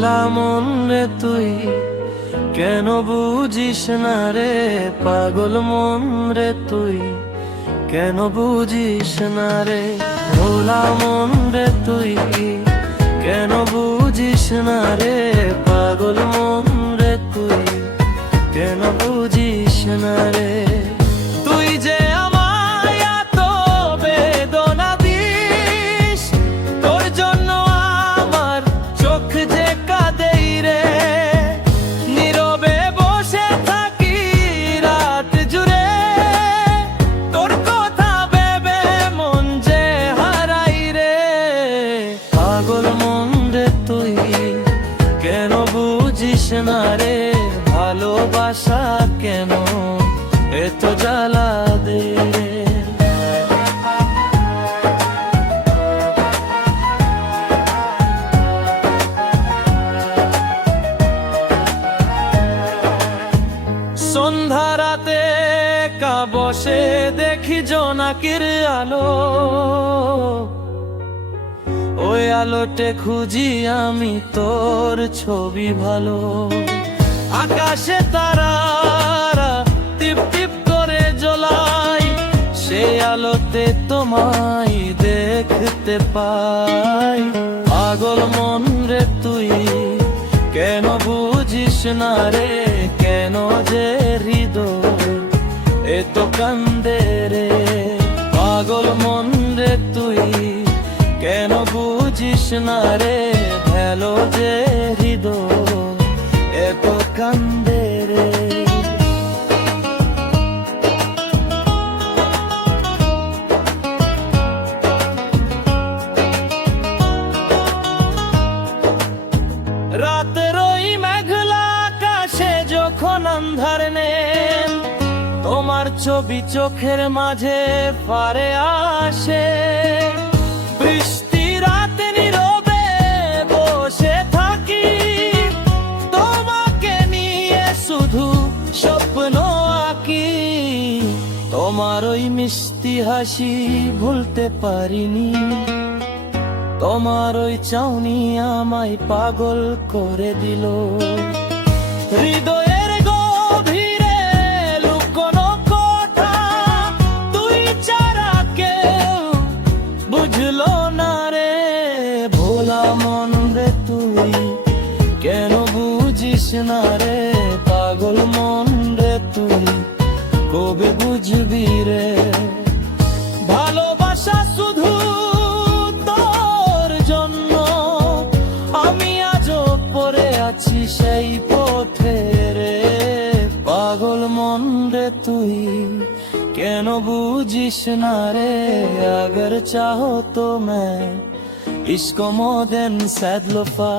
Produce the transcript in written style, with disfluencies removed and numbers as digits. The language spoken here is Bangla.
ভোলা মন রে তুই কেন বুঝিস না রে, পাগল মন রে তুই কেন বুঝিস না রে, ভোলা মন রে তুই কেন বুঝিস না রে, পাগল মন রে তুই কেন বুঝিস না রে। তুই যে আমায় এত বেদনা দিস, তোর জন্য আমার চোখ যে কাঁদেই রে, নীরবে বসে থাকি রাত জুড়ে, তোর কথা ভেবে মন যে হারাই রে, পাগল মন রে তুই কেন বুঝিস না রে, ভালোবাসা কেন এত জ্বালা দে রে। সন্ধ্যা রাতে একা বসে দেখি জোনাকির আলো, ওই আলোতে খুঁজি আমি তোর ছবি ভালো, আকাশে তারারা টিপ টিপ করে জ্বলাই, সেই আলোতে তোমায় দেখতে পাই, পাগল মন রে তুই কেন বুঝিস না রে, কেন যে হৃদয় এত কান্দে রে, পাগল মন রে তুই কেন বুঝিস না রে, ভালো যে হৃদয় এত কান্দে রে। রাতের ওই মেঘলা আকাশে যখন আন্ধার নেই, তোমার ছবি চোখের মাঝে পারে আসে, বৃষ্টি রাতে নীরবে বসে থাকি, তোমাকে নিয়ে শুধু স্বপ্ন আঁকি, তোমার ওই মিষ্টি হাসি ভুলতে পারিনি, তোমার ওই চাউনি আমায় পাগল করে দিল, হৃদয়ের গভীরে লুকোনো কথা তুই ছাড়া কেউ বুঝলো না রে, ভোলা মন রে তুই কেন বুঝিস না রে, পাগল মন রে তুই কবে বুঝবি রে, ভালোবাসা শুধু তোর জন্য আমি আজও পড়ে আছি সেই পথে রে, পাগল মন রে তুই কেন বুঝিস না রে, अगर चाहो तो मैं इसको मोर देन सैड लोफा